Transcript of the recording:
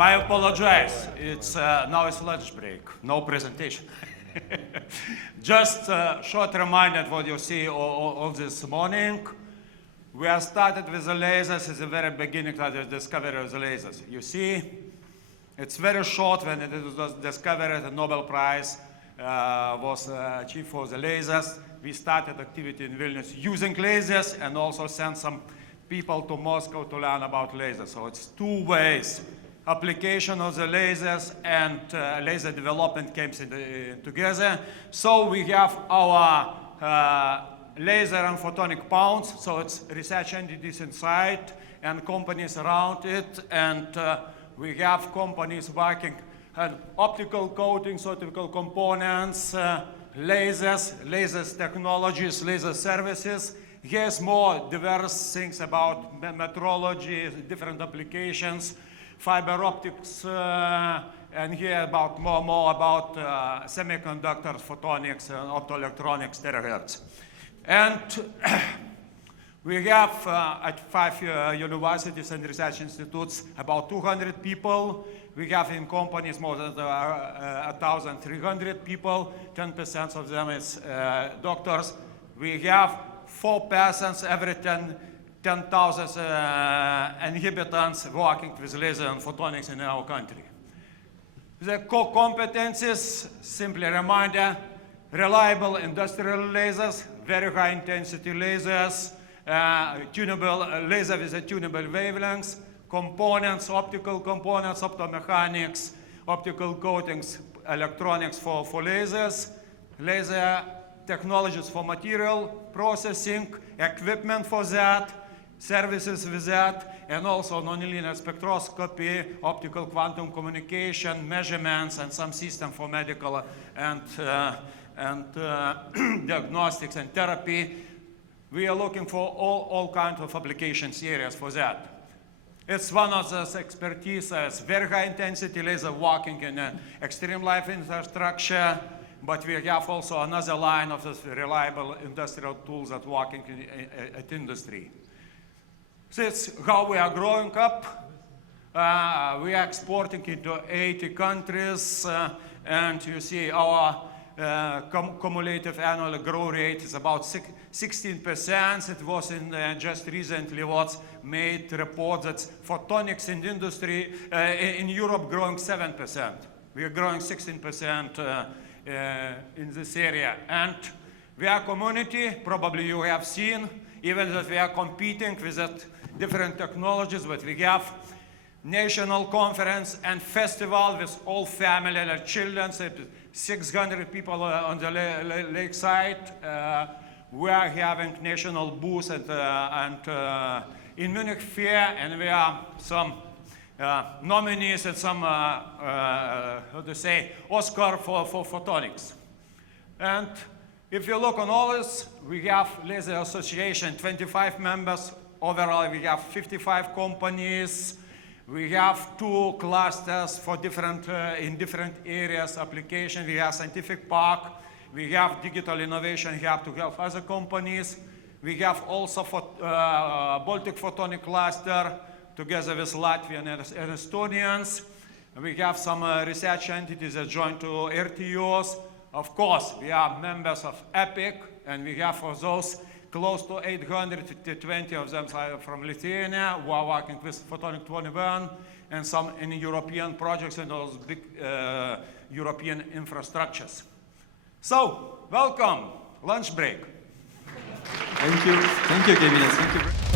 My apologies. It's now it's lunch break. No presentation. Just a short reminder what you see all this morning. We have started with the lasers at the very beginning of the discovery of the lasers. You see, it's very short when it was discovered. The Nobel Prize was achieved for the lasers. We started activity in Vilnius using lasers and also sent some people to Moscow to learn about lasers. So it's two ways. Application of the lasers and laser development came together. So we have our laser and photonic pounds. So it's research entities inside and companies around it. And we have companies working on optical coatings, optical components, lasers technologies, laser services. Here's more diverse things about metrology, different applications, fiber optics, and here about more about semiconductors, photonics, and optoelectronics, terahertz. And we have at 5 universities and research institutes about 200 people. We have in companies more than 1,300 people. 10% of them is doctors. We have 4 persons every 10,000 inhabitants working with laser and photonics in our country. The core competencies, simply a reminder, reliable industrial lasers, very high intensity lasers, tunable laser with a tunable wavelengths, components, optical components, optomechanics, optical coatings, electronics for lasers, laser technologies for material processing, equipment for that, services with that, and also nonlinear spectroscopy, optical quantum communication, measurements, and some system for medical and diagnostics and therapy. We are looking for all kinds of applications areas for that. It's one of those expertise as very high intensity laser working in extreme life infrastructure, but we have also another line of this reliable industrial tools that working at industry. This is how we are growing up. We are exporting into 80 countries, and you see our cumulative annual growth rate is about 16%. It was in just recently what's made report that photonics in industry in Europe growing 7%. We are growing 16% in this area. And we are community, probably you have seen, even that we are competing with that different technologies, but we have national conference and festival with all family and children, 600 people on the lakeside. We are having national booths and in Munich Fair, and we are some nominees and some, how to say, Oscar for photonics. And if you look on all this, we have Laser Association, 25 members. Overall, we have 55 companies. We have 2 clusters for different, in different areas, application. We have Scientific Park. We have Digital Innovation Hub to help other companies. We have also Baltic Photonic Cluster together with Latvian and Estonians. We have some research entities that join to RTOs. Of course, we are members of EPIC, and we have for those close to 820 of them from Lithuania who are working with Photonic 21, and some in European projects and those big European infrastructures. So, welcome, lunch break. Thank you, Gediminas. Thank you.